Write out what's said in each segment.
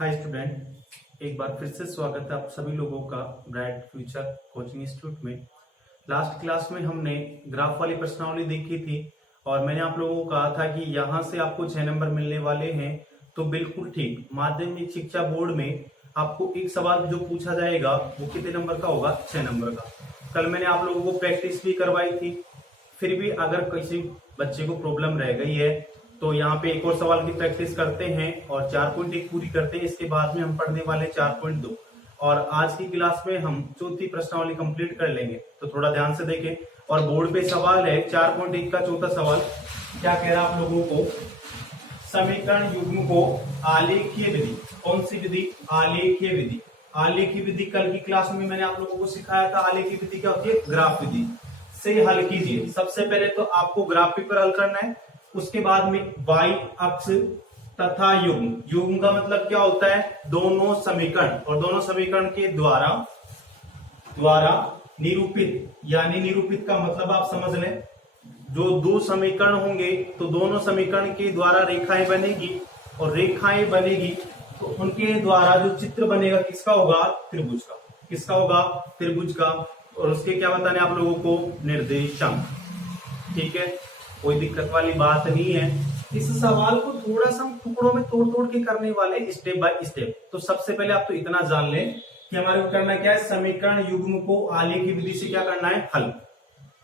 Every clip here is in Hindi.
हाय स्टूडेंट, एक बार फिर से स्वागत है आप सभी लोगों का ब्राइट फ्यूचर कोचिंग इंस्टीट्यूट में। लास्ट क्लास में हमने ग्राफ वाली प्रश्नावली देखी थी और मैंने आप लोगों को कहा था कि यहाँ से आपको 6 नंबर मिलने वाले हैं। तो बिल्कुल ठीक, माध्यमिक शिक्षा बोर्ड में आपको एक सवाल जो पूछा जाएगा वो कितने नंबर का होगा? 6 नंबर का। कल मैंने आप लोगों को प्रैक्टिस भी करवाई थी। फिर भी अगर किसी बच्चे को प्रॉब्लम रह गई है तो यहाँ पे एक और सवाल की प्रैक्टिस करते हैं और 4.1 पूरी करते हैं। इसके बाद में हम पढ़ने वाले 4.2 और आज की क्लास में हम चौथी प्रश्नावली कंप्लीट कर लेंगे। तो थोड़ा ध्यान से देखें। और बोर्ड पे सवाल है 4.1 का चौथा सवाल। क्या कह रहा है आप लोगों को? समीकरण युग्म को आलेखीय विधि, कौन सी विधि? आलेखीय विधि। आलेखीय विधि कल की क्लास में मैंने आप लोगों को सिखाया था। आलेखीय विधि क्या होती है? ग्राफ विधि से हल कीजिए। सबसे पहले तो आपको ग्राफ पेपर हल करना है, उसके बाद में y अक्ष तथा युग्म। युग्म का मतलब क्या होता है? दोनों समीकरण, और दोनों समीकरण के द्वारा निरूपित, यानी निरूपित का मतलब आप समझ लें, जो दो समीकरण होंगे तो दोनों समीकरण के द्वारा रेखाएं बनेगी और रेखाएं बनेगी तो उनके द्वारा जो चित्र बनेगा किसका होगा? त्रिभुज का। किसका होगा? त्रिभुज का। और उसके क्या बताने आप लोगों को? निर्देशांक। ठीक है, कोई दिक्कत वाली बात नहीं है। इस सवाल को थोड़ा सा हम टुकड़ों में तोड़ तोड़ के करने वाले, स्टेप बाय स्टेप। तो सबसे पहले आप तो इतना जान लें कि हमारे को करना क्या है? समीकरण युग्म को आलेखीय विधि से क्या करना है? हल।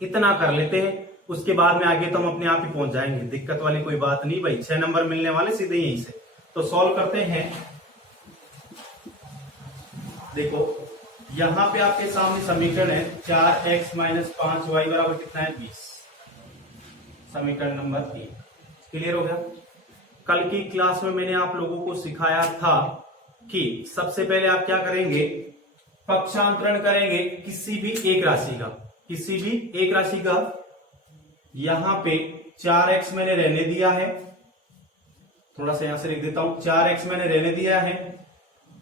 इतना कर लेते हैं, उसके बाद में आगे तो हम अपने आप ही पहुंच जाएंगे। दिक्कत वाली कोई बात नहीं भाई, 6 नंबर मिलने वाले सीधे यहीं से। तो सॉल्व करते हैं। देखो यहां पे आपके सामने समीकरण है 4x - 5y बराबर कितना है? 20। समीकरण नंबर 3 क्लियर हो गया। कल की क्लास में मैंने आप लोगों को सिखाया था कि सबसे पहले आप क्या करेंगे? पक्षांतरण करेंगे किसी भी एक राशि का। किसी भी एक राशि का। यहां पे 4x मैंने रहने दिया है, थोड़ा सा यहां से लिख देता हूं। 4x मैंने रहने दिया है।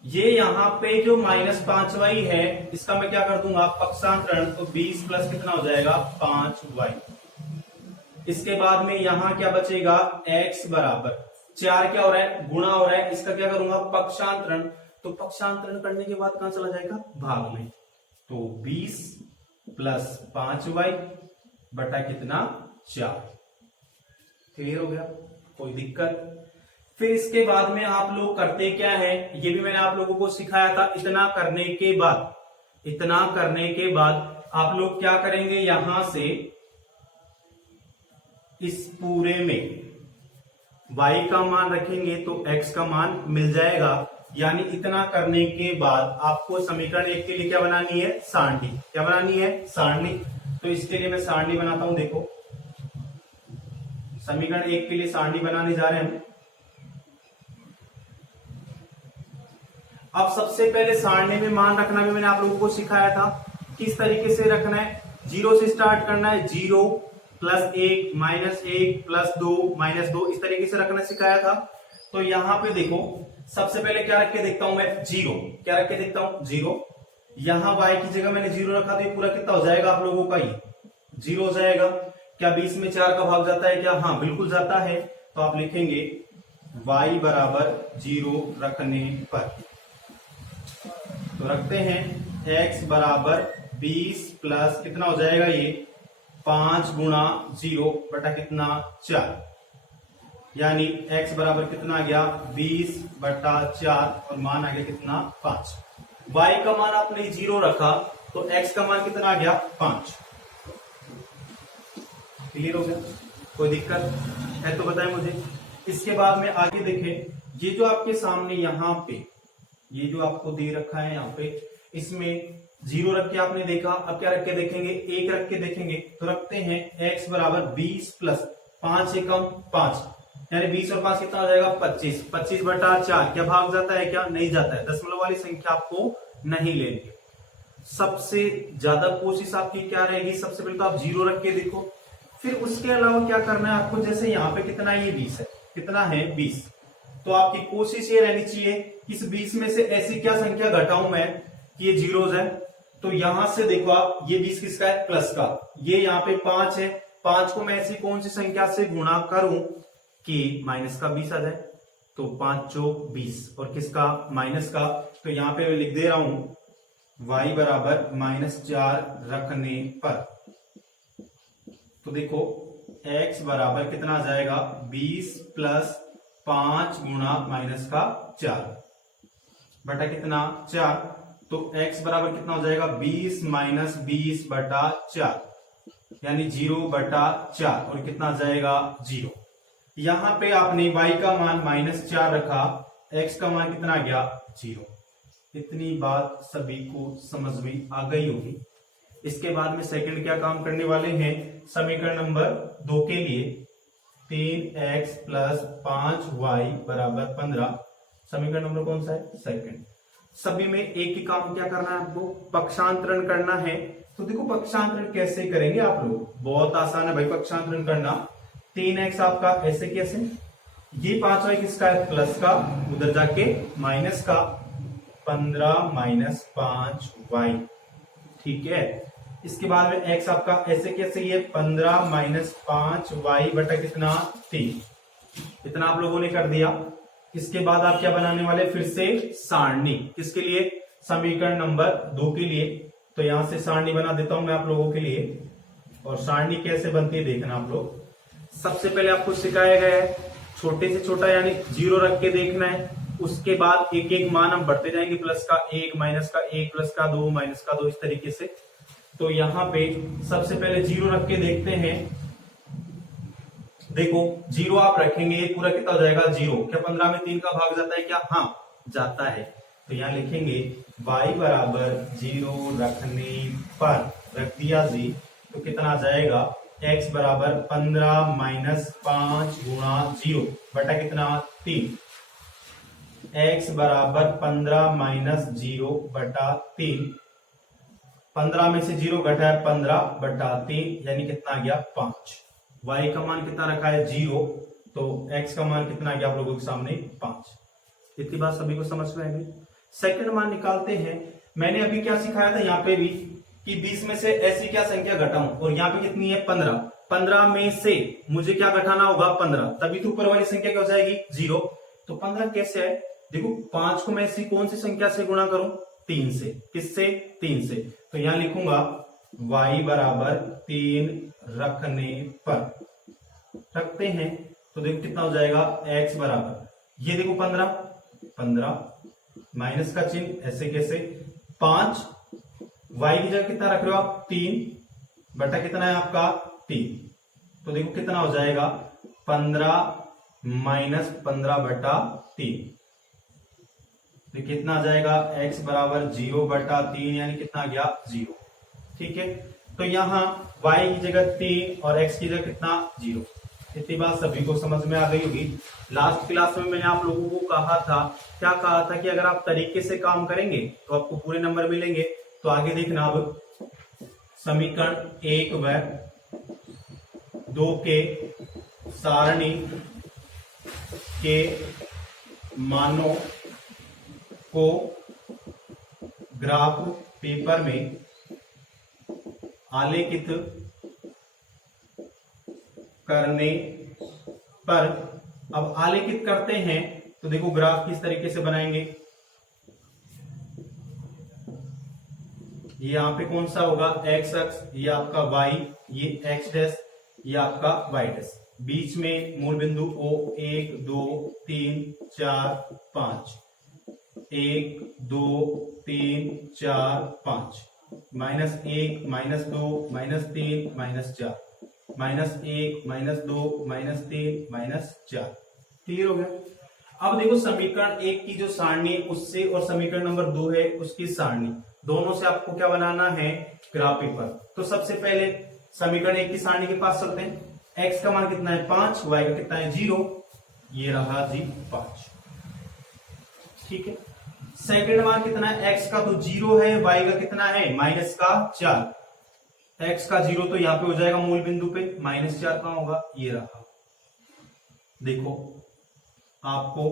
ये यहां पे जो -5y है इसका मैं क्या कर दूंगा? पक्षांतरण। तो 20 प्लस कितना हो जाएगा? 5y। इसके बाद में यहां क्या बचेगा? x बराबर 4 क्या हो रहा है? गुणा हो रहा है। इसका क्या करूंगा? पक्षांतरण। तो पक्षांतरण करने के बाद कहां चला जाएगा? भाग में। तो 20 प्लस 5y बटा कितना? 4। क्लियर हो गया? कोई दिक्कत? फिर इसके बाद में आप लोग करते क्या है, ये भी मैंने आप लोगों को सिखाया था। इतना करने के बाद आप लोग क्या करेंगे? यहां से इस पूरे में y का मान रखेंगे तो x का मान मिल जाएगा। यानी इतना करने के बाद आपको समीकरण 1 के लिए क्या बनानी है? सारणी। क्या बनानी है? सारणी। तो इसके लिए मैं सारणी बनाता हूं। देखो समीकरण 1 के लिए सारणी बनाने जा रहे हैं हम। अब सबसे पहले सारणी में मान रखना भी मैंने आप लोगों को सिखाया था। किस तरीके से रखना है? 0 से स्टार्ट करना है। 0 +1 -1 +2 -2 इस तरीके से रखना सिखाया था। तो यहां पे देखो सबसे पहले क्या रख के देखता हूं मैं? 0। क्या रख के देखता हूं? 0। यहां y की जगह मैंने 0 रखा तो ये पूरा कितना हो जाएगा आप लोगों का? ये 0 हो जाएगा। क्या 20 में 4 का भाग जाता है क्या? हाँ बिल्कुल जाता है। तो आप लिखेंगे y बराबर 0 रखने पर। तो रखते हैं x बराबर 20 प्लस कितना हो जाएगा? ये 5 गुणा 0 बटा कितना? 4। यानी x बराबर कितना आ गया? 20 बटा 4 और मान आ गया कितना? 5। y का मान आपने 0 रखा तो x का मान कितना आ गया? 5। क्लियर हो गया? कोई दिक्कत है तो बताएं मुझे। इसके बाद में आगे देखें, ये जो आपके सामने यहां पे ये जो आपको दे रखा है यहाँ पे, इसमें 0 रख के आपने देखा। अब क्या रख के देखेंगे? 1 रख के देखेंगे। तो रखते हैं x बराबर 20 प्लस 5 से कम 5, यानी 20 और 5 कितना हो जाएगा? 25। 25 बटा 4 क्या भाग जाता है क्या? नहीं जाता है। दशमलव वाली संख्या आपको नहीं लेनी। सबसे ज्यादा कोशिश आपकी क्या रहेगी? सबसे पहले तो आप 0 रख के देखो। फिर उसके अलावा क्या करना है आपको? जैसे यहाँ पे कितना? ये 20 है। कितना है? 20। तो आपकी कोशिश ये रहनी चाहिए इस 20 में से ऐसी क्या संख्या घटाऊं मैं कि ये जीरोज है। तो यहां से देखो आप, ये 20 किसका है? प्लस का। ये यहाँ पे 5 है। 5 को मैं ऐसी कौन सी संख्या से गुणा करूं कि माइनस का 20 आ जाए? तो 5 चौक 20 और किसका माइनस का, तो यहाँ पे मैं लिख दे रहा हूं y बराबर -4 रखने पर। तो देखो x बराबर कितना आ जाएगा 20 प्लस 5 गुणा माइनस का 4 बटा कितना 4। तो x बराबर कितना हो जाएगा 20 माइनस 20 बटा 4 यानी 0 बटा 4 और कितना आ जाएगा 0। यहां पे आपने y का मान -4 रखा, x का मान कितना आ गया 0। इतनी बात सभी को समझ में आ गई होगी। इसके बाद में सेकंड क्या काम करने वाले हैं, समीकरण नंबर 2 के लिए 3x प्लस 5y बराबर 15। समीकरण नंबर कौन सा है, सेकंड। सभी में एक ही काम क्या करना है आपको, पक्षांतरण करना है। तो देखो पक्षांतरण कैसे करेंगे आप लोग, बहुत आसान है भाई पक्षांतरण करना। 3x आपका ऐसे कैसे, ये 5y किसका है प्लस का, उधर जाके माइनस का, 15 माइनस 5y, ठीक है। इसके बाद में x आपका ऐसे कैसे, ये 15 माइनस 5y बटा कितना 3, इतना आप लोगों ने कर दिया। इसके बाद आप क्या बनाने वाले, फिर से सारणी, किसके लिए, समीकरण नंबर 2 के लिए। तो यहां से सारणी बना देता हूं मैं आप लोगों के लिए, और सारणी कैसे बनती है देखना आप लोग। सबसे पहले आपको सिखाया गया है छोटे से छोटा यानी 0 रख के देखना है, उसके बाद एक एक मान हम बढ़ते जाएंगे, प्लस का 1 माइनस का 1 प्लस का 2 माइनस का 2 इस तरीके से। तो यहाँ पे सबसे पहले 0 रख के देखते हैं। देखो 0 आप रखेंगे, ये पूरा कितना हो जाएगा 0। क्या 15 में 3 का भाग जाता है क्या, हाँ जाता है। तो यहाँ लिखेंगे y बराबर 0 रखने पर, रख दिया जी, तो कितना आ जाएगा x बराबर 15 माइनस 5 गुणा 0 बटा कितना 3। x बराबर 15 माइनस 0 बटा 3, 15 में से 0 घटा है 15 बटा 3 यानी कितना आ गया 5। y का मान कितना रखा है 0, तो x का मान कितना आ गया आप लोगों के सामने 5। इतनी बात सभी को समझ में आ गई। सेकंड मान निकालते हैं। मैंने अभी क्या सिखाया था यहाँ पे भी कि 20 में से ऐसी क्या संख्या घटाऊं, और यहाँ पे कितनी है 15। 15 में से मुझे क्या घटाना होगा 15, तभी तो ऊपर वाली संख्या क्या हो जाएगी 0। तो 15 कैसे है, देखो 5 को मैं ऐसी कौन सी संख्या से गुणा करूं, 3 से। किससे, 3 से। तो यहां लिखूंगा y बराबर 3 रखने पर, रखते हैं तो देखो कितना हो जाएगा x बराबर, ये देखो 15 माइनस का चिन्ह ऐसे कैसे, 5 y की जगह कितना रख रहे हो आप 3 बटा कितना है आपका 3। तो देखो कितना हो जाएगा 15 माइनस 15 बटा 3, तो कितना आ जाएगा x बराबर 0 बटा 3 यानी कितना आ गया 0। ठीक है, तो यहां y की जगह 3 और x की जगह कितना 0। इतनी बात सभी को समझ में आ गई होगी। लास्ट क्लास में मैंने आप लोगों को कहा था, क्या कहा था कि अगर आप तरीके से काम करेंगे तो आपको पूरे नंबर मिलेंगे। तो आगे देखना, अब समीकरण 1 व 2 के सारणी के मानों को ग्राफ पेपर में आलेखित करने पर, अब आलेखित करते हैं तो देखो ग्राफ किस तरीके से बनाएंगे। ये यहां पे कौन सा होगा x अक्ष, ये आपका y, ये x डैश, ये आपका y डैश, बीच में मूल बिंदु O 1 2 3 4 5, 1 2 3 4 5, -1 -2 -3 -4, -1 -2 -3 -4। क्लियर हो गया। अब देखो समीकरण 1 की जो सारणी है उससे और समीकरण नंबर 2 है उसकी सारणी, दोनों से आपको क्या बनाना है ग्राफ पेपर। तो सबसे पहले समीकरण 1 की सारणी के पास चलते हैं। x का मान कितना है 5, y का कितना है 0, ये रहा जी 5। ठीक है, सेकंड मान कितना है, x का तो 0 है, y का कितना है -4। x का 0 तो यहां पे हो जाएगा मूल बिंदु पे, -4 कहां होगा, ये रहा। देखो आपको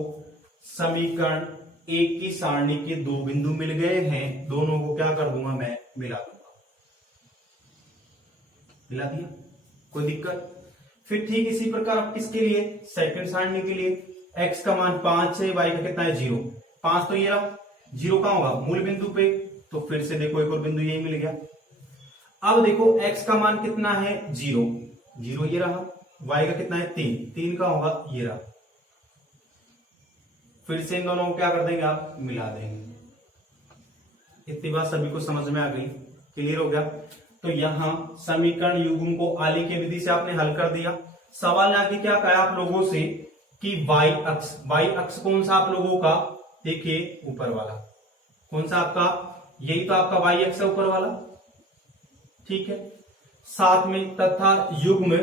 समीकरण 1 की सारणी के 2 बिंदु मिल गए हैं, दोनों को क्या कर दूंगा मैं मिला दूंगा। मिला दिया, कोई दिक्कत। फिर ठीक इसी प्रकार आप किसके लिए, सेकंड सारणी के लिए, x का मान 5 है, y का कितना है 0, 5 तो ये रहा, 0 कहां होगा मूल बिंदु पे, तो फिर से देखो एक और बिंदु यही मिल गया। अब देखो x का मान कितना है 0, 0 ये रहा, y का कितना है 3, 3 का होगा ये रहा। फिर से इन दोनों को क्या कर देंगे आप, मिला देंगे। इतनी बात सभी को समझ में आ गई, क्लियर हो गया। तो यहां समीकरण युग्म को आलेखीय विधि से आपने हल कर दिया। सवाल ने आगे क्या कहा आप लोगों से कि y अक्ष कौन सा आप लोगों का, देखिए ऊपर वाला कौन सा आपका, यही तो आपका y अक्ष है ऊपर वाला, ठीक है। साथ में तथा युग्म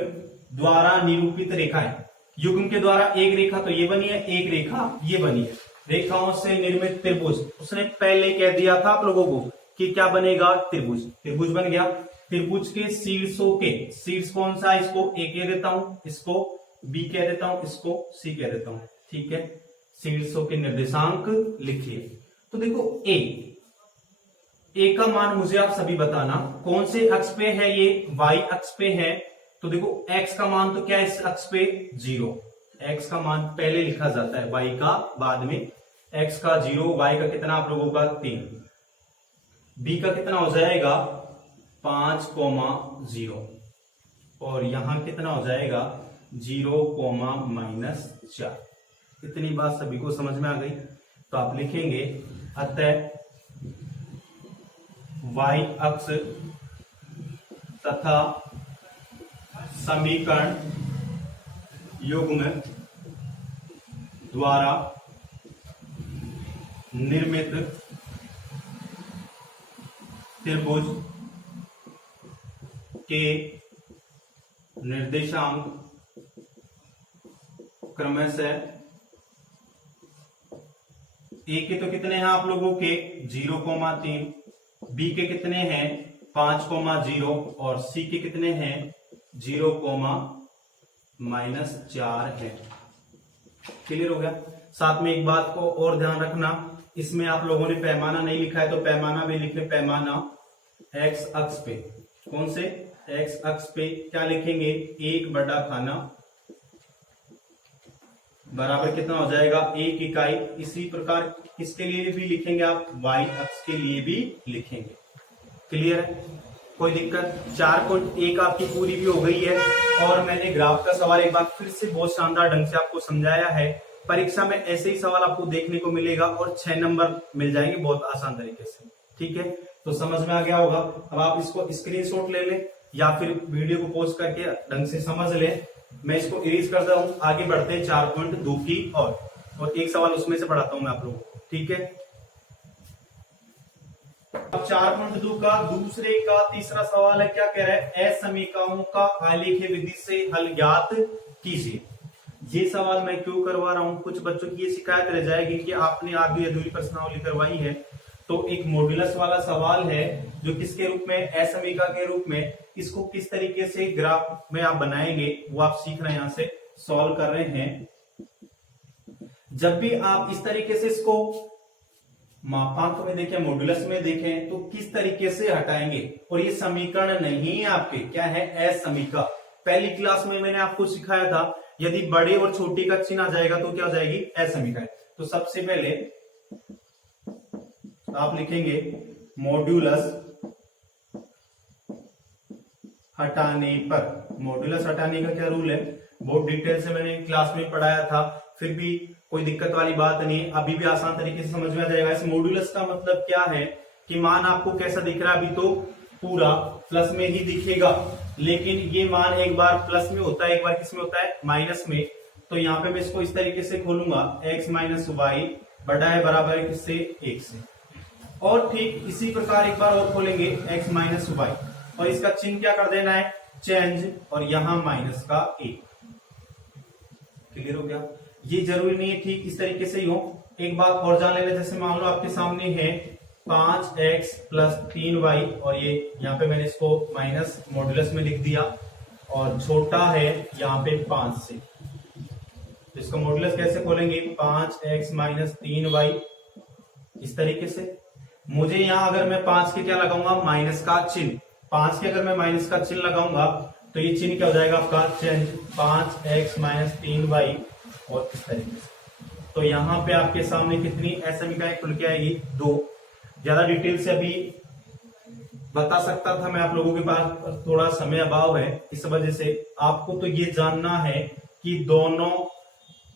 द्वारा निरूपित रेखाएं, युग्म के द्वारा एक रेखा तो ये बनी है, एक रेखा ये बनी है, रेखाओं से निर्मित त्रिभुज। उसने पहले कह दिया था आप लोगों को कि क्या बनेगा, त्रिभुज, त्रिभुज बन गया। त्रिभुज के शीर्षों के, शीर्ष कौन सा, इसको ए कह देता हूं, इसको बी कह देता हूं, इसको सी कह देता हूं, ठीक है। शीर्षों के निर्देशांक लिखिए। तो देखो ए का मान मुझे आप सभी बताना कौन से अक्ष पे है, ये y अक्ष पे है। तो देखो x का मान तो क्या है इस अक्ष पे 0, x का मान पहले लिखा जाता है, y का बाद में, x का 0, y का कितना आप लोगों का 3, b का कितना हो जाएगा 5,0 और यहां कितना हो जाएगा 0,-4। इतनी बात सभी को समझ में आ गई। तो आप लिखेंगे अतः y अक्ष तथा समीकरण युग्म द्वारा निर्मित त्रिभुज के निर्देशांक क्रमशः ए के तो कितने हैं आप लोगों के 0,3, बी के कितने हैं 5,0 और सी के कितने हैं 0,-4 है। क्लियर हो गया। साथ में एक बात को और ध्यान रखना, इसमें आप लोगों ने पैमाना नहीं लिखा है तो पैमाना भी लिखे, पैमाना एक्स अक्ष पे, कौन से एक्स अक्ष पे क्या लिखेंगे 1/खाना बराबर कितना हो जाएगा 1 इकाई। इसी प्रकार इसके लिए भी लिखेंगे आप, y अक्ष के लिए भी लिखेंगे। क्लियर है, कोई दिक्कत। 4.1 आपकी पूरी भी हो गई है और मैंने ग्राफ का सवाल एक बार फिर से बहुत शानदार ढंग से आपको समझाया है। परीक्षा में ऐसे ही सवाल आपको देखने को मिलेगा और 6 नंबर मिल जाएंगे बहुत आसान तरीके से, ठीक है। तो समझ में आ गया होगा। अब आप इसको स्क्रीनशॉट ले लें या फिर वीडियो को पॉज करके ढंग से समझ लें। मैं इसको इरेज करता हूं, आगे बढ़ते हैं 4.2 की और एक सवाल उसमें से पढ़ाता हूं मैं आप लोगों को, ठीक है। अब 4.2 का दूसरे का तीसरा सवाल है, क्या कह रहा है, असमीकरणों का आलेखीय विधि से हल ज्ञात कीजिए। ये सवाल मैं क्यों करवा रहा हूं, कुछ बच्चों की ये शिकायत रह जाएगी कि आपने आधी अधूरी प्रश्नावली करवाई है। तो एक मॉड्यूलस वाला सवाल है जो किसके रूप में, असमीका के रूप में, इसको किस तरीके से ग्राफ में आप बनाएंगे वो आप सीख रहे हैं, यहां से सॉल्व कर रहे हैं। जब भी आप इस तरीके से इसको मापांक में देखें, मॉड्यूलस में देखें तो किस तरीके से हटाएंगे। और ये समीकरण नहीं है आपके, क्या है असमीका। पहली क्लास में मैंने आपको सिखाया था यदि बड़े और छोटी का चिन्ह आ जाएगा तो क्या हो जाएगी असमीका। तो सबसे पहले आप लिखेंगे मॉड्यूलस हटाने पर। मॉड्यूलस हटाने का क्या रूल है बहुत डिटेल से मैंने क्लास में पढ़ाया था, फिर भी कोई दिक्कत वाली बात नहीं, अभी भी आसान तरीके से समझ में आ जाएगा। इस मॉड्यूलस का मतलब क्या है कि मान आपको कैसा दिख रहा है, अभी तो पूरा प्लस में ही दिखेगा, लेकिन ये मान एक बार प्लस में होता है, एक बार किस में होता है माइनस में। तो यहाँ पे मैं इसको इस तरीके से खोलूंगा, x माइनस वाई बड़ा है बराबर है किससे 1 से। और ठीक इसी प्रकार एक बार और खोलेंगे x माइनस वाई और इसका चिन्ह क्या कर देना है चेंज और यहां माइनस का 1। क्लियर हो गया। ये जरूरी नहीं है ठीक इस तरीके से ही हो। एक बात और जान लेना, जैसे मान लो आपके सामने है 5x प्लस 3y और ये यहाँ पे मैंने इसको माइनस मॉड्यूलस में लिख दिया और छोटा है यहाँ पे 5 से। तो इसका मॉड्यूलस कैसे खोलेंगे 5x माइनस 3y इस तरीके से। मुझे यहाँ अगर मैं 5 के क्या लगाऊंगा माइनस का चिन्ह, 5 के अगर मैं माइनस का चिन्ह लगाऊंगा तो ये चिन्ह क्या हो जाएगा आपका चेंज 5x माइनस 3y और इस तरीके से। तो यहाँ पे आपके सामने कितनी असमीकाएं खुल के आएगी? 2। ज्यादा डिटेल से अभी बता सकता था मैं, आप लोगों के पास थोड़ा समय अभाव है, इस वजह से आपको तो ये जानना है कि दोनों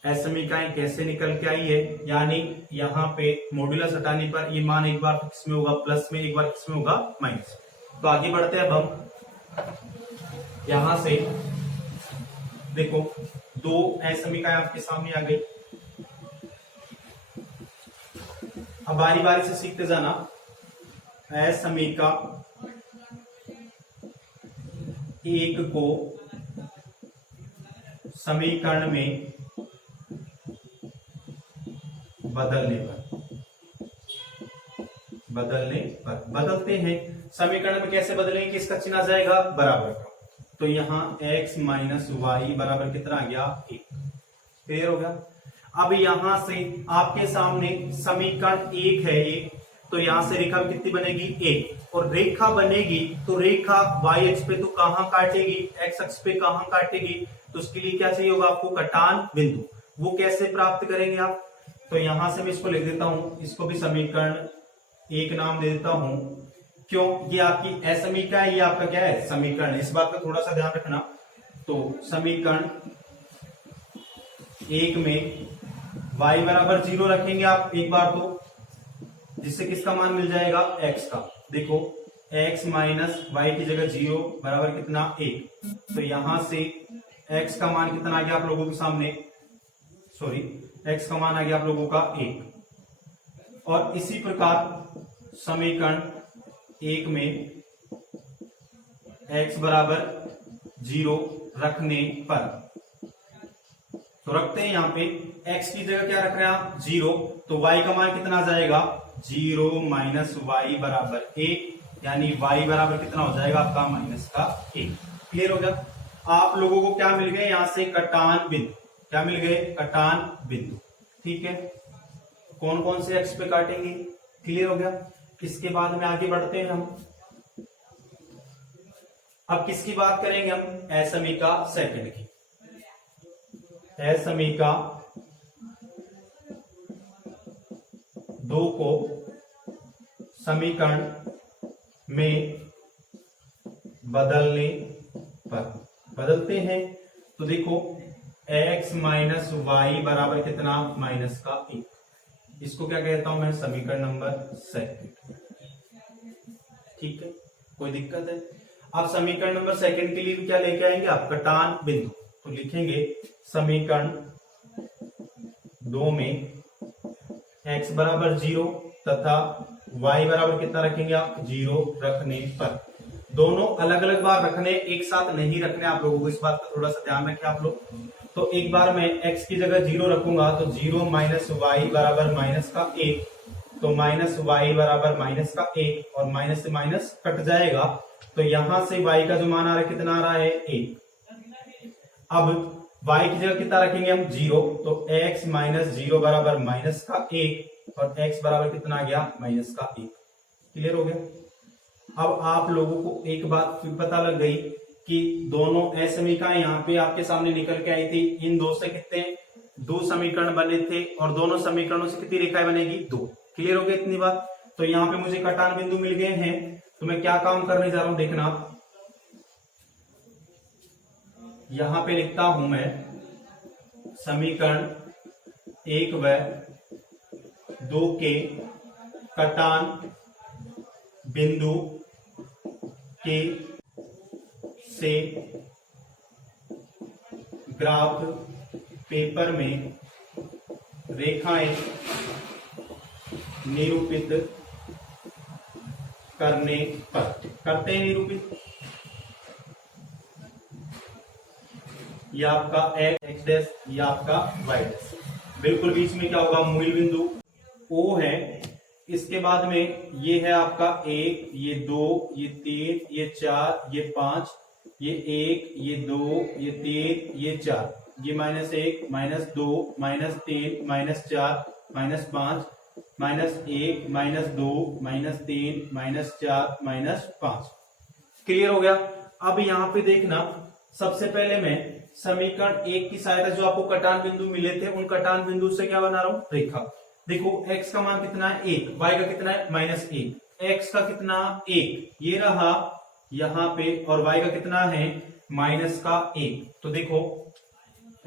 असमीकाएं कैसे निकल के आई है। यानी यहाँ पे मॉड्यूलस हटाने पर ये मान एक बार किस में होगा? प्लस में, एक बार किस में होगा? माइनस। तो आगे बढ़ते हैं अब हम यहां से। देखो 2 असमीकाएं आपके सामने आ गई। अब बारी बारी से सीखते जाना। असमीका 1 को समीकरण में बदलने पर बदलते हैं। समीकरण में कैसे बदलेंगे कि इसका चिन्ह आ जाएगा बराबर का। तो यहाँ x माइनस वाई बराबर कितना आ गया? 1। क्लियर हो गया? अब यहां से आपके सामने समीकरण 1 है ये, तो यहां से रेखा कितनी बनेगी? 1। और रेखा बनेगी तो रेखा y अक्ष पे तो कहां काटेगी? x अक्ष पे कहां काटेगी? तो उसके लिए क्या चाहिए होगा आपको? कटान बिंदु। वो कैसे प्राप्त करेंगे आप? तो यहां से मैं इसको लिख देता हूं, इसको भी समीकरण 1 नाम दे देता हूं। क्यों? ये आपकी असमीका है, ये आपका क्या है? समीकरण। इस बात का थोड़ा सा ध्यान रखना। तो समीकरण 1 में y बराबर 0 रखेंगे आप एक बार, तो जिससे किसका मान मिल जाएगा? x का। देखो x माइनस वाई की जगह 0 बराबर कितना? 1। तो यहां से x का मान कितना आ गया आप लोगों के सामने? सॉरी, x का मान आ गया आप लोगों का 1। और इसी प्रकार समीकरण 1 में x बराबर 0 रखने पर, तो रखते हैं यहां पे x की जगह क्या रख रहे हैं आप? 0। तो y का मान कितना आ जाएगा? 0 माइनस वाई बराबर 1, यानी y बराबर कितना हो जाएगा आपका? माइनस का 1। क्लियर हो गया? आप लोगों को क्या मिल गए यहां से? कटान बिंदु। क्या मिल गए? कटान बिंदु। ठीक है, कौन कौन से एक्स पे काटेंगे? क्लियर हो गया? इसके बाद में आगे बढ़ते हैं हम। अब किसकी बात करेंगे हम? असमीका सेकंड की। असमीका 2 को समीकरण में बदलने पर बदलते हैं। तो देखो x माइनस वाई बराबर कितना? माइनस का 1। इसको क्या कहता हूं मैं? समीकरण नंबर 2। ठीक है, कोई दिक्कत है? अब समीकरण नंबर 2 के लिए क्या लेके आएंगे आप? कटान बिंदु। तो लिखेंगे समीकरण 2 में x बराबर 0 तथा y बराबर कितना रखेंगे आप? 0 रखने पर। दोनों अलग अलग बार रखने, एक साथ नहीं रखने आप लोगों को, इस बात का थोड़ा सा ध्यान रखें आप लोग। तो एक बार मैं x की जगह 0 रखूंगा, तो 0 माइनस वाई बराबर माइनस का 1। तो माइनस वाई बराबर माइनस का 1, और माइनस से माइनस कट जाएगा। तो यहां से y का जो मान आ रहा है कितना आ रहा है? 1। अब y की जगह कितना रखेंगे हम? 0। तो x माइनस 0 बराबर माइनस का 1, और x बराबर कितना आ गया? माइनस का 1। क्लियर हो गया? अब आप लोगों को एक बात फिर पता लग गई कि दोनों असमीकाएं यहाँ पे आपके सामने निकल के आई थी। इन दो से कितने? 2 समीकरण बने थे, और दोनों समीकरणों से कितनी रेखाएं बनेगी? 2। क्लियर हो गया इतनी बात? तो यहाँ पे मुझे कटान बिंदु मिल गए हैं। तो मैं क्या काम करने जा रहा हूं देखना। यहां पे लिखता हूं मैं समीकरण 1 व 2 के कटान बिंदु के से ग्राफ पेपर में रेखाएं निरूपित करने पर। करते हैं निरूपित। यह आपका x डैश, यह आपका y डैश। बिल्कुल बीच में क्या होगा? मूल बिंदु O है। इसके बाद में ये है आपका 1, ये 2, ये 3, ये 4, ये 5, ये 1, ये 2, ये 3, ये 4, ये -1, -2, -3, -4, -5, -1, -2, -3, -4, -5। क्लियर हो गया? अब यहां पे देखना सबसे पहले मैं समीकरण 1 की सहायता जो आपको कटान बिंदु मिले थे उन कटान बिंदु से क्या बना रहा हूं, रेखा। देखो x का मान कितना है 1, y का कितना है -1, x का कितना 1 ये रहा यहाँ पे और y का कितना है -1। तो देखो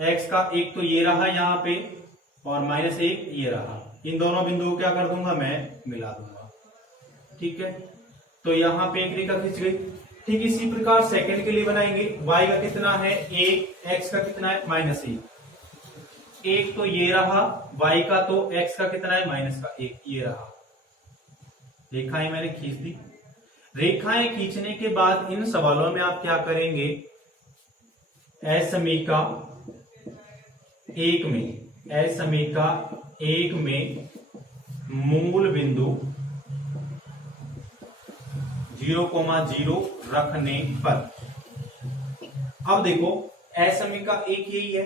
x का 1 तो ये रहा यहाँ पे और -1 ये रहा, इन दोनों बिंदुओं को क्या कर दूंगा मैं मिला दूंगा। ठीक है, तो यहाँ पे एक रेखा खींच गई। ठीक इसी प्रकार सेकंड के लिए बनाएंगे, y का कितना है 1, x का कितना है -1, एक तो ये रहा, y का तो x का कितना है -1 ये रहा। रेखाएं मैंने खींच दी। रेखाएं खींचने के बाद इन सवालों में आप क्या करेंगे, असमीका 1 में मूल बिंदु 0,0 रखने पर। अब देखो असमीका 1 यही है,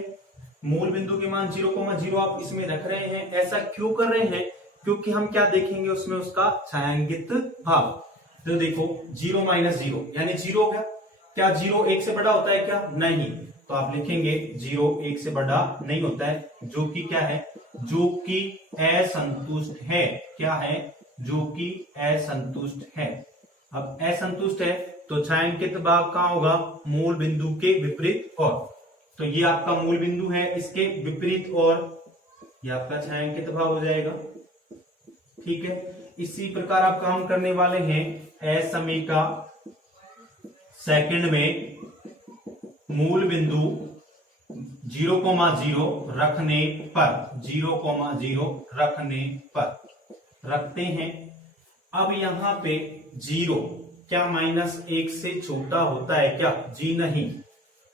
मूल बिंदु के मान 0,0 आप इसमें रख रहे हैं। ऐसा क्यों कर रहे हैं, क्योंकि हम क्या देखेंगे उसमें उसका छायांकित भाग। तो देखो 0 -0 यानी 0 हो गया। क्या 0 1 से बड़ा होता है क्या, नहीं, तो आप लिखेंगे 0 1 से बड़ा नहीं होता है, जो कि क्या है, जो कि असंतुष्ट है। क्या है, जो कि असंतुष्ट है। अब असंतुष्ट है तो छायांकित भाग कहां होगा, मूल बिंदु के विपरीत ओर। तो ये आपका मूल बिंदु है, इसके विपरीत ओर ये आपका छायांकित भाग हो जाएगा। ठीक है, इसी प्रकार आप काम करने वाले हैं असमीका सेकंड में मूल बिंदु 0,0 रखने पर, 0,0 रखने पर रखते हैं। अब यहां पे 0 क्या -1 से छोटा होता है क्या, जी नहीं,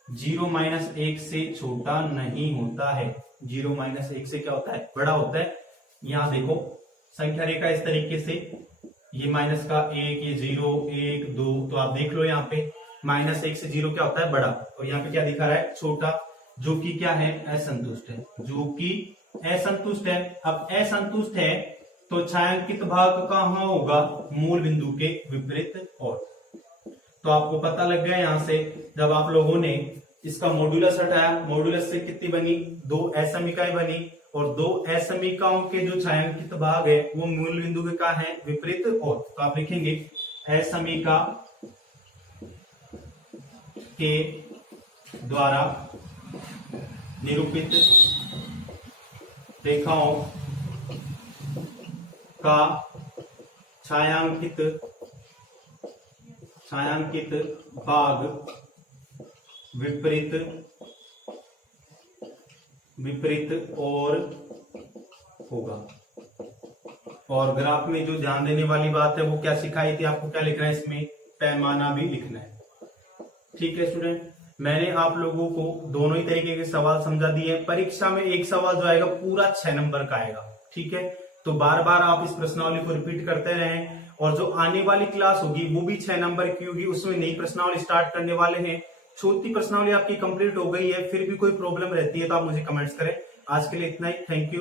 0 -1 से छोटा नहीं होता है, 0 -1 से क्या होता है, बड़ा होता है। यहां देखो संख्या रेखा इस तरीके से, ये -1 ये 0 1 2, तो आप देख लो यहाँ पे -1 से 0 क्या होता है, बड़ा, और यहाँ पे क्या दिखा रहा है, छोटा, जो कि क्या है, असंतुष्ट है, जो कि असंतुष्ट है। अब असंतुष्ट है तो छायांकित भाग कहां होगा, मूल बिंदु के विपरीत ओर। तो आपको पता लग गया यहां से, जब आप लोगों ने इसका मॉड्यूलस हटाया, मॉड्यूलस से कितनी बनी, 2 असमीकाएं बनी, और 2 असमीकाओं के जो छायांकित भाग है वो मूल बिंदु के क्या है, विपरीत ओर। तो आप लिखेंगे असमीका के द्वारा निरूपित रेखाओं का छायांकित भाग विपरीत और होगा। और ग्राफ में जो ध्यान देने वाली बात है वो क्या सिखाई थी आपको, क्या लिखना है इसमें, पैमाना भी लिखना है। ठीक है स्टूडेंट, मैंने आप लोगों को दोनों ही तरीके के सवाल समझा दिए हैं। परीक्षा में एक सवाल जो आएगा पूरा 6 नंबर का आएगा। ठीक है, तो बार बार आप इस प्रश्नावली को रिपीट करते रहें, और जो आने वाली क्लास होगी वो भी 6 नंबर की होगी, उसमें नई प्रश्नावली स्टार्ट करने वाले हैं। छोटी प्रश्नावली आपकी कंप्लीट हो गई है, फिर भी कोई प्रॉब्लम रहती है तो आप मुझे कमेंट्स करें। आज के लिए इतना ही, थैंक यू।